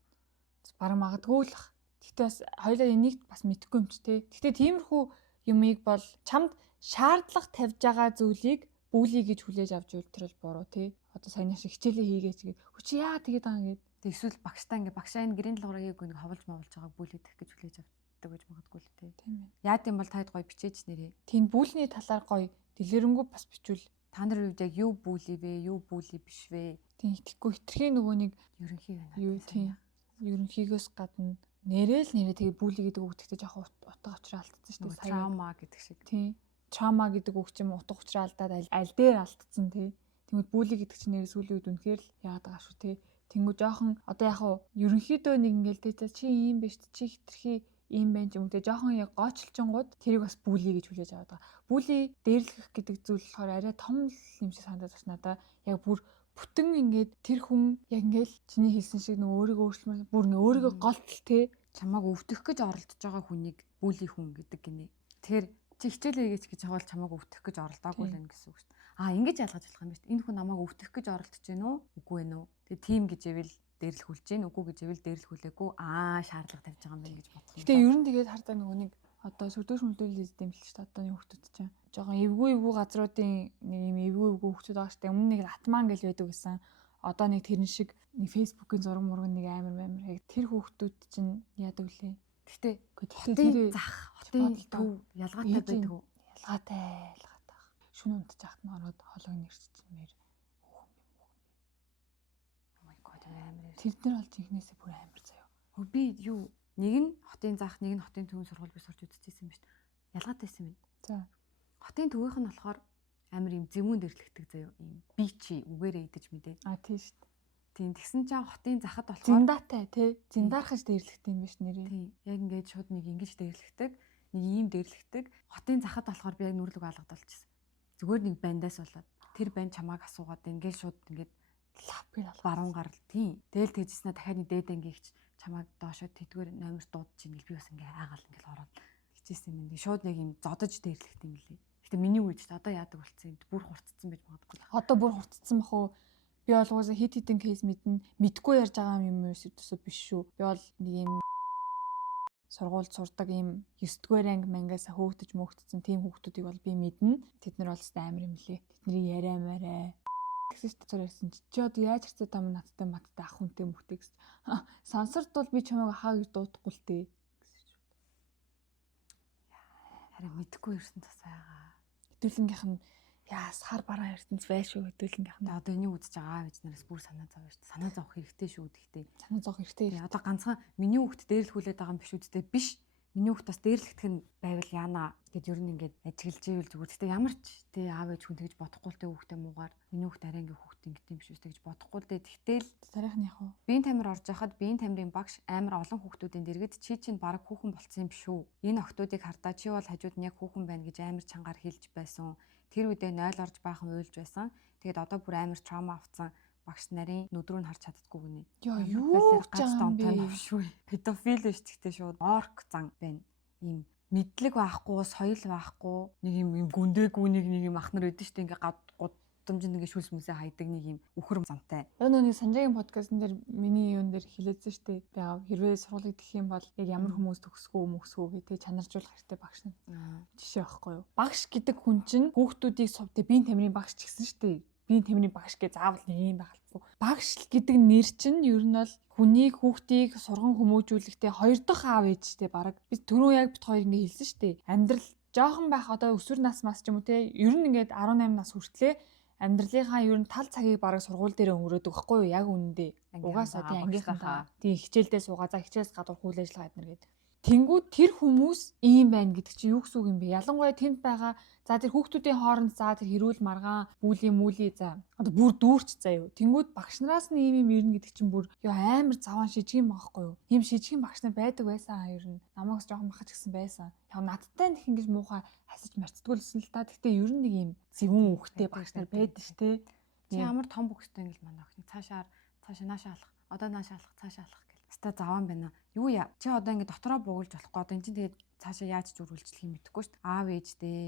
Бараг магадгүй л. Гэхдээ бас хоёлаа энийг бас мэдхгүй юм ч те. Гэхдээ тиймэрхүү юмыг бол чамд шаардлага тавьж байгаа зүйлийг бүлий гэж хүлээж авч үлтрэл буруу те. Одоо саяны шиг хичээлээ хийгээч гэ. Хүчи яа тэгээд байгаа юм гээд. Тэг эсвэл багштай ингээ багшаа энэ гэрийн даалгаврыг нэг хавлж мавлж байгааг бүлэдэх гэж хүлээж авдаг гэж магадгүй л те. Тийм ээ. Яад юм бол таад гоё бичээч нэрээ. Тийм бүлний талаар гоё дэлгэрэнгүй бас бичвэл та нар үед яг юу бүли вэ, юу бүли биш вэ? Тийм итгэхгүй хитрхийн нөгөө нэг ерөнхий байна. Юу тийм. Ерөнхийгөөс гадна нэрээ тэгээ бүли гэдэг үг тэгтээ жоох утга учраа алдсан шүү дээ. Траума гэдэг шиг. Тийм. Траума гэдэг үг чинь утга учраа алдаад аль дээр алдсан тий. Тэнгүүд бүли гэдэг чинь нэр сүүлийн үед үнэхээр л яагаад байгаа шүү тий. Тэнгүүд жоохон одоо яг хуу ерөнхийдөө нэг ингээл тий чи ийм биш чи хитрхи ийм байх юм те жоохон яг гоочлчингууд тэрийг бас бүли гэж хүлээж аваад байгаа. Бүли дээрлэх гэдэг зүйл болохоор арай том юм шиг санагдаж байна надаа. Яг бүр бүтэн ингээд тэр хүн яг ингээл чиний хэлсэн шиг нөгөө өөрийгөө өөрчлөмөр бүр ингээ өөрийгөө голтол те чамааг өвдөх гэж оролдож байгаа хүнийг бүли хүн гэдэг гинэ. Тэгэхээр чи хичээлээ гэж хавал чамааг өвдөх гэж оролдоогүй л энэ гэсэн үг шүү дээ. Ингэж ялгаж болох юм биш. Энэ хүн намайг өвдөх гэж оролдож байна уу? Үгүй ээ нүү. Тэгээ тим гэж ивэл дээрлэхүүлж гин үгүй гэж ивэл дээрлэхүүлээгүй шаардлага тавьж байгаа юм байна гэж бодох. Гэтэ ер нь тэгээд хардаа нөгөө нэг одоо сүрдөөш мүлдүүлэл эздэм л шүү дээ. Одоо нэг хүмүүс чинь жоохон эвгүй газруудын нэг юм эвгүй хүмүүс байгаа штэ. Өмнө нэг атман гэж байдаг гэсэн. Одоо нэг тэрэн шиг нэг фэйсбүүкийн зураг мурган нэг амар яг тэр хүмүүс чинь яадаг лээ. Гэтэ хотын зах хотын төв ялгаатай байдаг уу? Ялгаатай. Шүн унтж яхад нь ороод хоолойг нэрччихмээр тэр нар бол жинхнээсээ бүр амар заяа. Би юу нэг нь хотын зах, нэг нь хотын төвийн сургууль би сурч үзчихсэн юм шүү дээ. Ялгаатайсан юм. За. Хотын төвийнх нь болохоор амар юм зэмүүн дэрлэгдэг заяа. Ийм бичи үгээрээ идэж мэдээ. Тийм шүү дээ. Тийм тэгсэн чинь хотын захад болохоор зиндаатай тий. Зиндархаж дэрлэгтэй юм биш нэрээ. Тийм. Яг ингээд шууд нэг ингэж дэрлэгдэг, нэг ийм дэрлэгдэг. Хотын захад болохоор би яг нүрлэг алгадуулчихсан. Зүгээр нэг бандаас болоод тэр банд чамааг асуугаад ингээд шууд ингээд баруун гарал тийм. Тэгэл тэгжснэ дахиад нэг дээд ангигч чамайг доошоо тэдгээр номер дуудаж ийн би бас ингээ хаагаал ингээл ороод хичээсэн юм. Шууд яг юм зодож дээрлэхт юм лээ. Гэтэ миний үед ч одоо яадаг болцсон юм. Бүр хурцсан байж магадгүй. Одоо бүр хурцсан бах уу? Би бол угаасаа хит хитэн кейс мэдгүй ярьж байгаа юм ерөөсөө биш шүү. Би бол нэг юм сургуульд сурдаг юм 9-р анги мангаас хөөгдөж мөөгдсөн тийм хүүхдүүдийг бол би мэднэ. Тэд нар бол амар юм лээ. Тэдний яриа мараа Тэгсэн чинь цаар ярьсан чи одоо яаж хэрцээ та минь надтай маттай ах хүнтэй мөхтэй гэсэн. Сансарт бол би чамайг ахаа гэж дуудахгүй л дээ. Харин мэдхгүй ирсэн тасайгаа. Хэдүүлэнгийнх нь яасхаар бараа ертөнц байш шүү хэдүүлэнгийнх нь. Одоо энийг үзэж байгаа аав ээж нараас бүр санаа зовж шүү. Санаа зовох хэрэгтэй шүү гэхдээ. Санаа зовох хэрэгтэй. Одоо ганцхан миний хүүхд дээрлэхүүлээд байгаа юм биш үстэй биш. Миний хүүхд бас дээрлэхдэх нь байвал яана гэд ер нь ингээд ажиглаж ивэл зүгээр. Гэтэ ямар ч тий аав ээж хүн тэгж бодохгүй л дээ хүүхдээ муугаар. Миний хүүхд арай ингээ хүүхд ингээд юм биш үстэй гэж бодохгүй л дээ. Тэгтэл тарихны яг уу. Биеийн тамир орж яхад биеийн тамирын багш амар олон хүүхдүүдийн дэргэд чи чинь баг хүүхэн болцсон юм биш үү? Энэ охтуудыг хардаа чи бол хажууд нь яг хүүхэн байна гэж амар чангаар хэлж байсан. Тэр үедээ 0 орж баахан уйлж байсан. Тэгээд одоо бүр амар траума авсан. Багш нарын нүд рүү нь харж чаддаггүй гинэ. Яа юу гэж юм бэ? Шүү. Педофил биш гэхдээ шууд орк зан байна. Ийм мэдлэг байхгүй, соёл байхгүй, нэг юм гүндээгүй нэг юм ах нар өдөн штэ ингээ гудамжинд ингээ шүлс мүсээ хайдаг нэг юм үхэр замтай. Өнөөний Санжаагийн подкастн дээр миний юун дээр хэлээдсэн штэ. Би хэрвээ сургуулийг дэх юм бол яг ямар хүмүүс төгсгөө гэдэг чанаржуулах хэрэгтэй багш нар. Жишээ байхгүй юу? Багш гэдэг хүн чинь хүүхдүүдийг сувдээ биеийн тамирын багш ч гэсэн штэ. Биеийн тамирын багш гэж заавал нэг юм байхгүй. Багш гэдэг нэр чинь ер нь бол хүний хүүхдийг сурган хүмүүжүүлэхдээ хоёр дахь аав ээжтэй баг. Би түрүү яг бит хоёр ингэ хэлсэн штэ. Амьдрал жоохон байх одоо өсвөр нас мас ч юм уу те. Ер нь ингээд 18 нас хүртлээ амьдралынхаа ер нь тал цагийг бараг сургууль дээр өнгөрөөдөг байхгүй юу? Яг үнэндээ. Угаасаа тий ангийнхаа тий хичээлдээ суугаа за хичээлс гадуур хүл ажиллагаа эднэр гээд. Тэнгүүд тэр хүмүүс ийм байна гэдэг чи юу гэсэн үг юм бэ? Ялангуяа тэнд байгаа за тэр хүүхдүүдийн хооронд за тэр хэрүүл маргаан бүлийн за одоо бүр дүүрч заа юу. Тэнгүүд багш нараас нь ийм ирнэ гэдэг чинь бүр ёо амар заван шижгэн байхгүй юу? Ийм шижгэн багш нар байдаг байсан ер нь. Намайгс жоохон бахаж гисэн байсан. Яг надтай нэг ингэж муухай хасаж марцдгүүлсэн л та. Гэхдээ ер нь нэг ийм зэвүүн үхтэй багш нар байдаг штэ. Чи ямар том бөхстэй ингээл манай охиныг цаашаа наашаа алах. Одоо наашаа алах, цаашаа алах. Ста заван байна. Юу яа? Чи одоо ингэ дотроо буугалж болохгүй. Одоо эн чинь тэгээд цаашаа яаж ч үргэлжлэх юм мэдэхгүй шүү дээ. Аав ээжтэй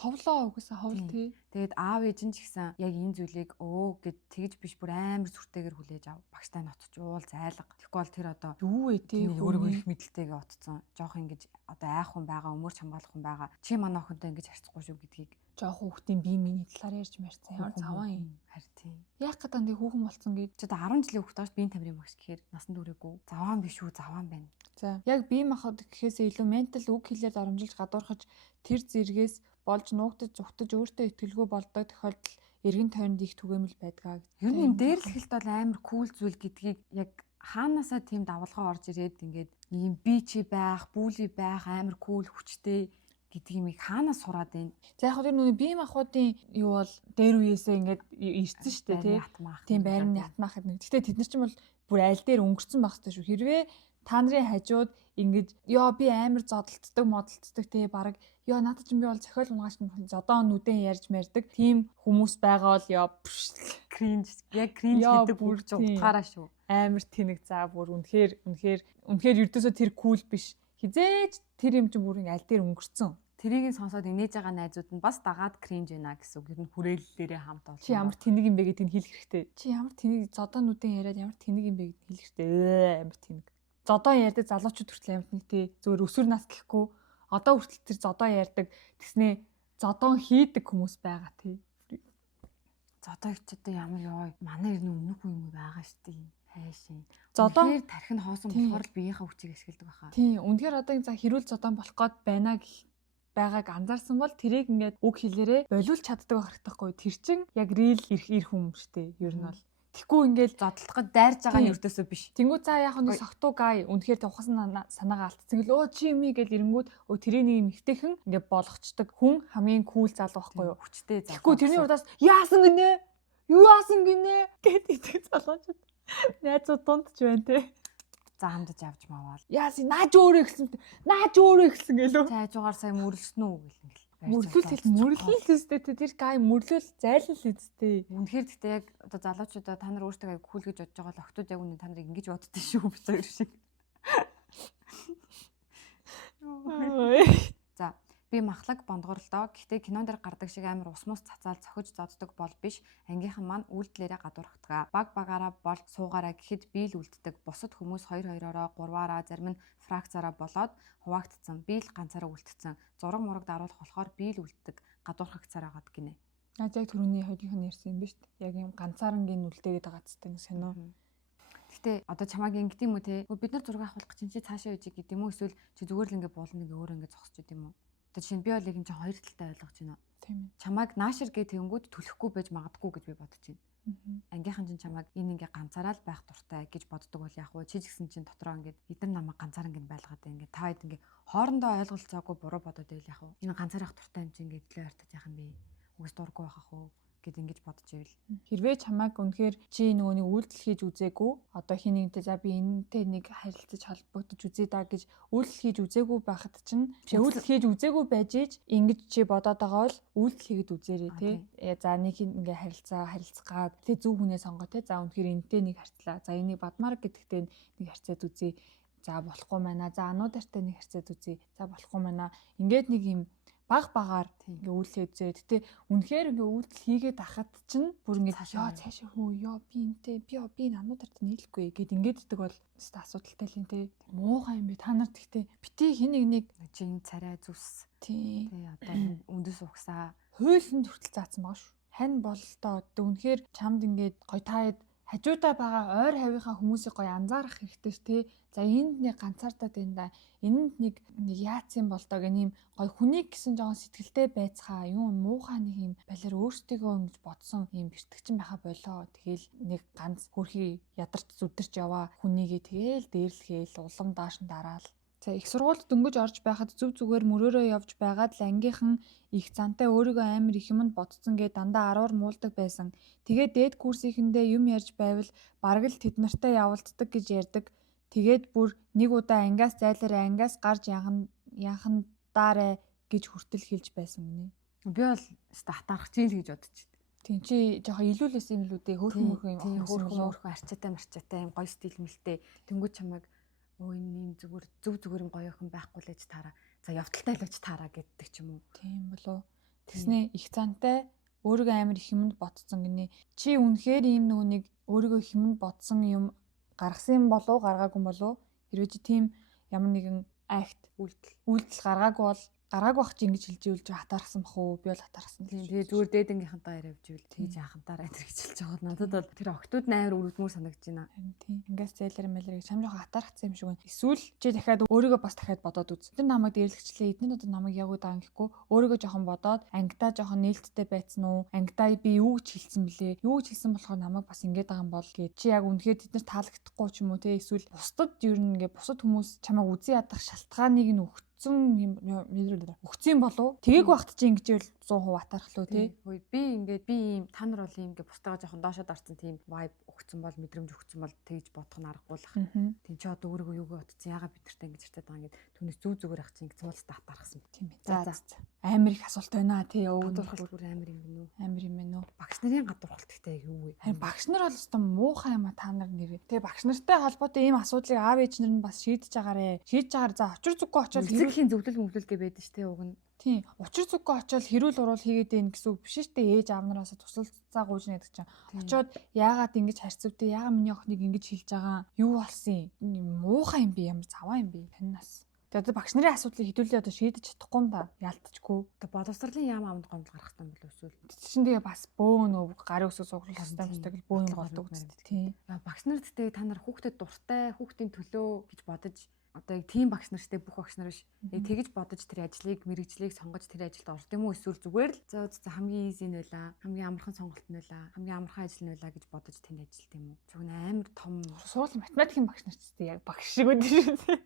ховлоо угсаа ховл тий. Тэгээд аав ээж нь ч гэсэн яг энэ зүйлийг гэд тэгж биш бүр амар сүртэйгээр хүлээж ав. Багштай нотч уул зайлга. Тэгэхгүй бол тэр одоо юу вэ тий өөрөө их мэдлэлтэйгээ утцсан. Жоох ингэж одоо айх хүн байгаа, өмөрч хамгаалах хүн байгаа. Чи манай охинтой ингэж харьцахгүй шүү гэдгийг жоох хүүхдийн бие миний талаар ярьж марцсан. Ямар заван юм. Харин тийм. Яг гадаа нэг хүүхэн болсон гэж чи одоо 10 жилийн хүүхэд тааш биеийн тамирын багш гэхээр насан туршаагүй. Заван биш үү, заван байна. За яг бие махбод гэхээсээ илүү ментал үг хэлээд оромжилж гадуурхаж тэр зэргээс болж нуугдаж зүгтэж өөртөө итгэлгүй болдог тохиолдол эргэн тойронд их түгээмэл байдгаа гэдэг. Ер нь дээрлэхэлт бол амар кул зүйл гэдгийг яг хаанаасаа тийм давалгаа орж ирээд ингээд ийм би чи байх, бүли байх амар кул хүчтэй гэдэг юм хаанаас сураад байна. За яг тэр нүг бие махбодын юу бол дээр үеэсээ ингээд ирсэн шүү дээ тийм байрны ятмах гэдэг. Гэтэ тэд нар ч юм бол бүр аль дээр өнгөрцөн байх хэрэгтэй шүү. Хэрвээ та нарын хажууд ингэж ёо би амар зодтолцдог модолцдог тий баг ёо надад ч би бол зохиол унгаач зодоо нүдэн ярьж мэрдэг тийм хүмүүс байгаа бол ёо кринж яг кринж гэдэг бүр ч утгаараа шүү. Амар тэнэг заа бүр үнэхээр ердөөсөө тэр кул биш. Хизээж тэр юм чинь бүр аль дээр өнгөрцөн. Тэрийг нь сонсоод инээж байгаа найзууд нь бас дагаад кринж байна гэсэн үг. Тэр нь хүрээллээрээ хамт олж. Чи ямар тэнэг юм бэ гэдгийг хэлэх хэрэгтэй. Чи ямар тэнэг зодоо нүдэн яриад ямар тэнэг юм бэ гэдгийг хэлэх хэрэгтэй. Амар тэнэг. Зодоо ярьдаг залуучууд хүртэл амар тэнэг тий. Зөвөр өсвөр нас гэхгүй одоо хүртэл тэр зодоо ярьдаг тэгснээ зодоон хийдэг хүмүүс байгаа тий. Зодоо ч одоо ямар ёо манай ер нь өмнөх юм байгаа штий. Хайшин. Зодоо тарих нь хоосон болохоор л биеийнхээ хүчийг ашигладаг байхаа. Тий. Үнэхээр одоо за хэрүүл зодоон болох гээд байна гэх байгааг анзаарсан бол тэрийг ингээд үг хэлээрээ болиулж чаддаг байх хэрэгтэйхгүй. Тэр чин яг рил ирэх юм штэ. Ер нь бол тэггүй ингээд зодтолдоход дайрж байгаа нь өртөөсөө биш. Тэнгүү за яг нэг согтуу гай үнэхээр тухас санаагаа алдсан гэл чи ми гэл ирэнгүүд тэрийн нэг юм ихтэйхэн ингээд болгочдөг хүн хамгийн кул залуу байхгүй юу? Хүчтэй залуу. Тэггүй тэрний удаас яасан гинэ? Юу яасан гинэ гэдэг залуучууд найзууд дунд ч байна те. За хамдаж авч мавал. Яасан нааж өөрөө ихсэн гэлөө. Цайжуугаар сая мөрлснө үү гэл ингээл. Мөрлөл үстэй тэр гай мөрлөл зайлал үстэй. Үнэхээр гэхдээ яг одоо залуучуудаа та нар өөртөө кул гэж бодож байгаа л охтууд яг үнэ та нарыг ингэж боддоо шүү бид хоёр шиг. За би махлаг бондгорлоо. Гэхдээ кинон дээр гардаг шиг амар ус мус цацаал цохиж зоддог бол биш. Ангийнхан маань үйлдэлээрээ гадуурхдаг. Баг багаараа бол суугаараа гэхэд би л үлддэг. Бусад хүмүүс 2-2-ороо 3-аараа зарим нь фракцаараа болоод хуваагдсан. Би л ганцаараа үлдсэн. Зураг мураг даруулах болохоор би л үлддэг. Гадуурхагцаар агаад гинэ. Наад яг түрүүний хоёрынх нь ярьсан юм ба шүү дээ. Яг юм ганцаарангийн үлдээгээд байгаа цэцтэй сонио. Гэтэ одоо чамааг ингэдэм юм уу те? Бид нар зураг авах болох чинь чи цаашаа үжиг гэдэг юм уу? Эсвэл чи зүгээр л ингэ буулна ингээ өөр ингээ зогсож идэм юм уу? Одоо чинь би бол яг юм чи хоёр талтай ойлгож байна. Тийм ээ. Чамааг наашир гэ тэгэнгүүт түлхэхгүй байж магадгүй гэж би бодож байна. Ангийнхан чинь чамааг энэ ингээ ганцаараа л байх дуртай гэж боддог бол яг уу чи ч гэсэн чинь дотроо ингээ эдгээр намайг ганцаар ингээ байлгаад ингээ та хэд ингээ хоорондоо ойлголцоогүй буруу бодоод байл яг уу энэ ганцаар байх дуртай юм чи ингээ төлөө артаж яах юм бэ? Үгс дурггүй байх уу гэд ингэж бодож ивэл хэрвээ чамайг үнэхээр чи нөгөө нэг үйлдэл хийж үзээгүй одоо хин нэгтэй за би энэтэй нэг харилцаж холбогдож үзье да гэж үйлдэл хийж үзээгүй байхад чинь үйлдэл хийж үзээгүй байж ич ингэж чи бодоод байгаа бол үйлдэл хийгээд үзээрэй тий. За нэг ингээ харилцах гад тий зөв хүнээ сонгоо тий. За үнэхээр энэтэй нэг харьцлаа. За энийг бадмаар гэдэгтэй нэг харьцаад үзье. За болохгүй байна. За ануудартай нэг харьцаад үзье. За болохгүй байна. Ингээд нэг юм багаар ингээ үйлдэл үзээ. Гэтэ үнэхээр ингээ үйлдэл хийгээд ахад чинь бүр ингээ цаашаа хөө ёо би энтэй би ануудартай нийлэхгүй гэд ингээд иддэг бол асуудалтай л юм те. Муухай юм би та нарт гэхдээ бити хин нэг жин царай зүс тий одоо үндэс угсаа хуйланд хүртэл заасан байгаа шүү. Хань бололтоо үнэхээр чамд ингээд гой таад хажуудаа байгаа ойр хавийнхаа хүмүүсийг гой анзаарах хэрэгтэй ш тий. За энд нэг ганцаардаа байна да. Энд нэг яац юм бол доо гэх юм гой хүнийг гэсэн жоон сэтгэлтэй байцгаа юм муухай нэг юм балер өөртөө ингэж бодсон юм бэртгчин байха болоо. Тэгэл нэг ганц хөрхий ядарч зүдэрч яваа хүнийгээ тэгэл дээрлэхэл улам дааш нь дараал. За их сургуульд дөнгөж орж байхад зүг зүгээр мөрөөрөө явж байгаад л ангийнхан их зантай өөрийгөө амар их юмд бодцсон гэ дандаа аруур муулдаг байсан. Тэгээд дээд курсийнхэндээ юм ярьж байвал бараг л тэд нартай явуулддаг гэж ярьдаг. Тэгээд бүр нэг удаа ангиас зайлаараа ангиас гарч яхандаарэ гэж хүртэл хэлж байсан гинэ. Би бол хатаарах чинь л гэж бодож байна. Тийм чи жоохон илүүлээс юм л үдээ хөөрхөн хөөрхөн арчаатай юм гоё стил мэлтэй тэнгуү чамайг өө энэ зүгээр юм гоё охин байхгүй л гэж таараа. За явталтай л гэж таараа гэдэг ч юм уу. Тийм болов. Тэснэ их зантай өөрийгөө амар их юмд бодсон гинэ. Чи үнэхээр ийм нөгөө нэг өөрийгөө юмд бодсон юм гаргасан болов гаргаагүй болов? Хэрвээ чи тийм ямар нэгэн акт үйлдэл гаргаагүй бол гараагүй бах чи ингэж хэлж ивэл хатаарсан бах уу? Би бол хатаарсан. Тэгээ зүгээр дээдэнгийнхэнтэй яриа явж ивэл тэгж яхантаараа гэж хэлж байгаа. Надад бол тэр октод амар өрөвдмөр санагдаж байна. Харин тийм. Ингээс зээлэр мэлэр чам жоохон хатаархсан юм шиг байна. Эсвэл чи дахиад өөрийгөө бас дахиад бодоод үз. Тэр намайг дээрлэгчлээ. Эдний одоо намайг яг удаа ангихгүй өөрийгөө жоохон бодоод ангидаа жоохон нээлттэй байцсан уу? Ангидаа би юу гэж хэлсэн блэ? Юу гэж хэлсэн болохоор намайг бас ингэж байгаа юм бол гэж чи яг үнэхээр тэднэр таалагдахгүй ч юм уу те? Эсвэл бусдад ер нь ингээ бусад хүмүүс чамайг үзий ядах шалтгааныг нь өгцөн болов тэгээг багт чи ингэж ивэл 100% атархлуу тий. Би ийм та нар бол ийм ингээ бустайгаа жоохон доошод орсон тийм vibe өгцөн бол мэдрэмж өгцөн бол тэгж бодох нь аргагүй л ах. Тийм чи одоо өөрийгөө юугаа утсан ягаа бид нартай ингэж ярьтаад байгаа ингээд түүнээс зүгээр ах чинь гэсэн бол атархсан тийм ээ. За амар их асуулт байна тий. Гадуурхалт бүр амар юм гинөө. Амар юм байна уу? Багш нарын гадуурхалт гэхдээ юу вэ? Харин багш нар бол өстө муухай юм а та нар нэрээ. Тэгээ багш нартай холбоотой ийм асуудлыг аав ээж нар нь бас шийдэж байгаарэ. Шийдэж байгаагаар за очир зүггүй очоод хэрэглэхийн зөвлөл мөвлөлгээ байдаг шүү дээ уг нь. Тийм. Учир зүггүй очоод хэрүүл урал хийгээд ийн гэсэн үг биш шүү дээ. Ээж аав нараас тусалцаа гуйжна гэдэг чинь. Очоод яагаад ингэж харьцуултыг яагаад миний охиныг ингэж хэлж байгаа юу болсон юм? Муухай юм би ямар заваа юм бэ? Танаас. Тэгээд багш нарын асуудлыг хэдүүлээ одоо шийдэж чадахгүй юм да. Ялтчгүй. Одоо боловсролын яам амд гомдол гарах юм бол эсвэл чинь тэгээ бас бөө нөө гарын өсөө суглах системтэй бөө юм болдог үстэй. Тийм. Багш нарт тэгээ та нар хүүхдэд дуртай, хүүхдийн төлөө гэж бодож одоо яг тийм багш нартай бүх багш нар биш. Яг тэгж бодож тэр ажлыг мэрэгжлийг сонгож тэр ажилд орд юм уу эсвэл зүгээр л за хамгийн easy нь байлаа, хамгийн амархан сонголт нь байлаа, хамгийн амархан ажил нь байлаа гэж бодож тэнд ажилт юм уу? Зөвхөн амар том сургууль математикийн багш нар ч тийм яг багш шиг үүдээ шүү.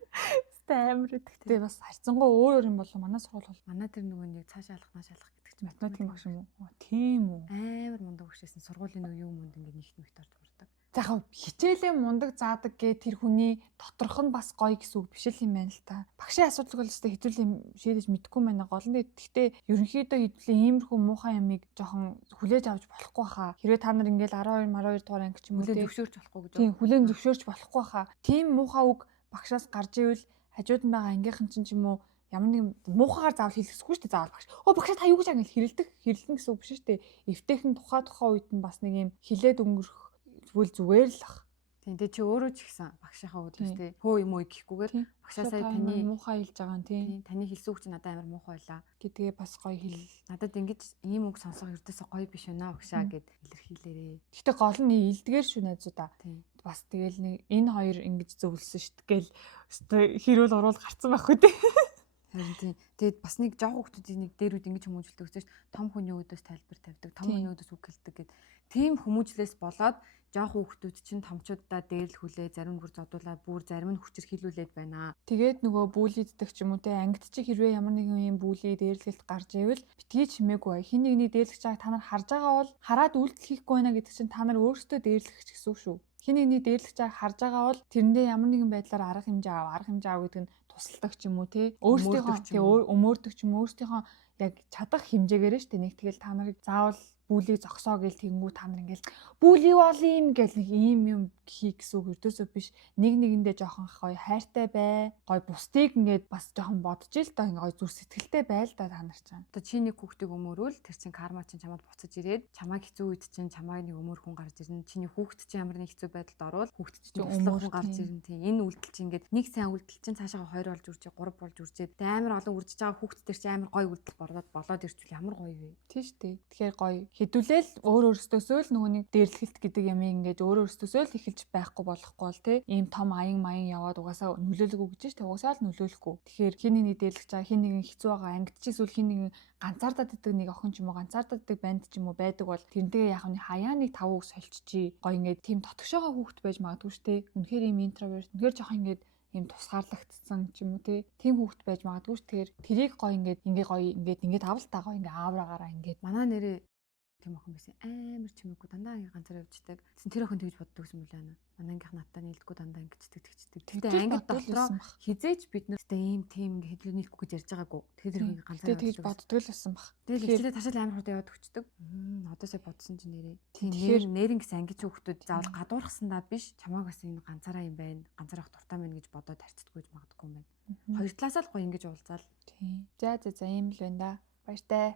Амар гэдэгтэй бас харьцангуй өөр юм болоо манай сургууль бол манай тэр нөгөө нэг цаашаа алах нааш алах гэдэг чинь математикийн багш юм уу? Тийм үү. Амар мундаг багшсэн сургуулийн үе юм ингээд нэгт мэгт орж урдаг. За яг хичээлээ мундаг заадаг гэ тэр хүний доторх нь бас гоё гэсэн үг биш л юм байна л та. Багшийн асуудлыг бол өстой хэдүүл юм шийдэж мэдэхгүй байна. Гол нь гэхдээ ерөнхийдөө хэдүүлээ иймэрхүү муухай ямиг жоохон хүлээж авч болохгүй хаа. Хэрвээ та нар ингээл 12 дугаар анги ч юм уу зөвшөөрч болохгүй гэж. Тийм хүлээн зөвшөөрч болохгүй хаа. Тийм муухай үг багшаас гарч ивэл хажууд нь байгаа ангийнхан чинь ч юм уу ямар нэг муухайгаар заавал хэлэхгүй шүү дээ заавал багш. Багшаа та юу гэж ангил хэрэлдэн гэсэн үг биш шүү дээ. Эвтэйхэн тухай үед нь бас нэг юм хилээд өнгөрөх зүгээр л ах. Тийм тэгээ чи өөрөө ч ихсэн багшийнхаа өдрөөс Тийм. тий хөө юм уу гэхгүйгээр Тийм. багшаа Багшаа сая та таны муухай хэлж байгаа юм тийм. тийм таны хэлсэн үг чи надад амар муухай байлаа. Гэдгээ бас гоё хэл. Надад ингэж ийм үг сонсох ердөөсөө гоё биш байна багшаа гэд илэрхийлээрээ. Гэтэ гол нь илдгээр шүү найзуудаа. Тийм. Бас тэгэл нэг энэ хоёр ингэж зөвлөсөн шүү дээ гэл хэрүүл оруул гарцсан байхгүй тий. Харин тийм. Тэгээд бас нэг жоох хүмүүсийн нэг дээрүүд ингэж хүмүүжүүлдэг гэсэн чинь том хүний өөдөөс тайлбар тавьдаг, том хүний өөдөөс үг хэлдэг гэд. Тийм хүмүүжлээс болоод жоох хүмүүс чинь томчуудаа дээрл хүлээ, зарим нь бүр зодуулаад, бүр зарим нь хүчрхийлүүлээд байна. Тэгээд нөгөө бүүлийддэг ч юм уу те ангид чи хэрвээ ямар нэгэн юм бүүли дээрлэлт гарч ивэл битгий чимээгүй. Хин нэгний дээрлэж байгааг та нар харж байгаа бол хараад үйлдэл хийхгүй байна гэдэг чинь та нар өөрсдөө дээрлэх ч гэсэн шүү. Хин нэгний дээрлэж байгааг харж байгаа бол тэрэндээ ямар нэгэн байдлаар арга хэмжээ авах гэдэг нь тусалдаг ч юм уу те өөрсдийнхөө өмөрдөг ч юм өөрсдийнхөө яг чадах хэмжээгээр шүү дээ. Нэг тэгэл та нарыг заавал бүүлийг зогсоо гэл тэгэнгүү та нар ингээл бүүли бол юм гэл нэг ийм юм хий гэсэн үг өрдөөсөө биш. Нэг нэгэндээ жоохон гоё хайртай бай. Гоё бусдыг ингээд бас жоохон бодож ил та ингээ гоё зүр сэтгэлтэй байл да та нар чинь. Одоо чи нэг хүүхдийг өмөрвөл тэр чин карма чин чамд буцаж ирээд чамайг хэцүү үед чин чамайг нэг өмөр хүн гарч ирнэ. Чиний хүүхд чинь ямар нэг хэцүү байдалд орвол хүүхд чинь өмөр хүн гарч ирнэ. Тийм энэ үйлдэл чинь ингээд нэг сайн үйлдэл чинь цаашаа 2 болж үржээ 3 болж үржээ. Амар олон үржиж байгаа хүүхд төр чинь амар гоё үйлдэл болоод ирчихвэл ямар гоё вэ? Тийм шүү дээ. Тэгэхээр гоё хэдүүлээл өөр өөрсдөөсөө л нөгөө нэг дээрлэхэлт гэдэг юм ингээд өөр өөрсдөөсөө л эхэлж байхгүй болохгүй бол те ийм том аян маян яваад угаасаа нөлөөлөг гэж шүү дээ. Угаасаа л нөлөөлөхгүй. Тэгэхээр хин нэгний дээрлэж байгаа хин нэгэн хэцүү байгаа ангид чи эсвэл хин нэгэн ганцаардаад идэг нэг охин ч юм уу ганцаардаад идэг банд ч юм уу байдаг бол тэрнтэйгээ яг нь хаяа нэг тавууг сольччи гоё ингээд тийм дотгошоогоо хүүхэд байж магадгүй шүү дээ. Үнэхээр ийм интроверт үнэхээр жоохон ингээд ийм тусгаарлагдсан ч юм уу тийм хүүхэд байж магадгүй ш. Тэгэхээр тэрийг гоё ингээд авалтаа гоё ингээд аавраагаараа ингээд манай нэрээ тийм охин байсан амар чимээгүй дандаа ингээ ганцаараа явждаг. Тэгсэн тэр охин тэгж боддог юм байна ана. Манай ангийнх надтай нийлдэггүй дандаа ингэждэг тэгчдэг. Тэгтээ ангид дотроо хизээч бид нартай ийм тийм ингээ хэдлүү нийлэхгүй гэж ярьж байгаагүй. Тэгэхээр тэр ингээ ганцаараа тэгж боддог л байсан баг. Тэгээд ихлээр ташаал амар хурдан яваад өгчдөг. Одоо сая бодсон чинь нэрээ. Тийм нэрийн гэсэн ангич хүүхдүүд заавал гадуурхсандаа биш чамааг бас энэ ганцаараа юм байна. Ганцаараа ах дуртай байна гэж бодоод тарцдаггүй магадгүй юм байна. Хоёр талаасаа л гоё ингэж уулзаал. Тийм. За ийм л байна да. Баяртай.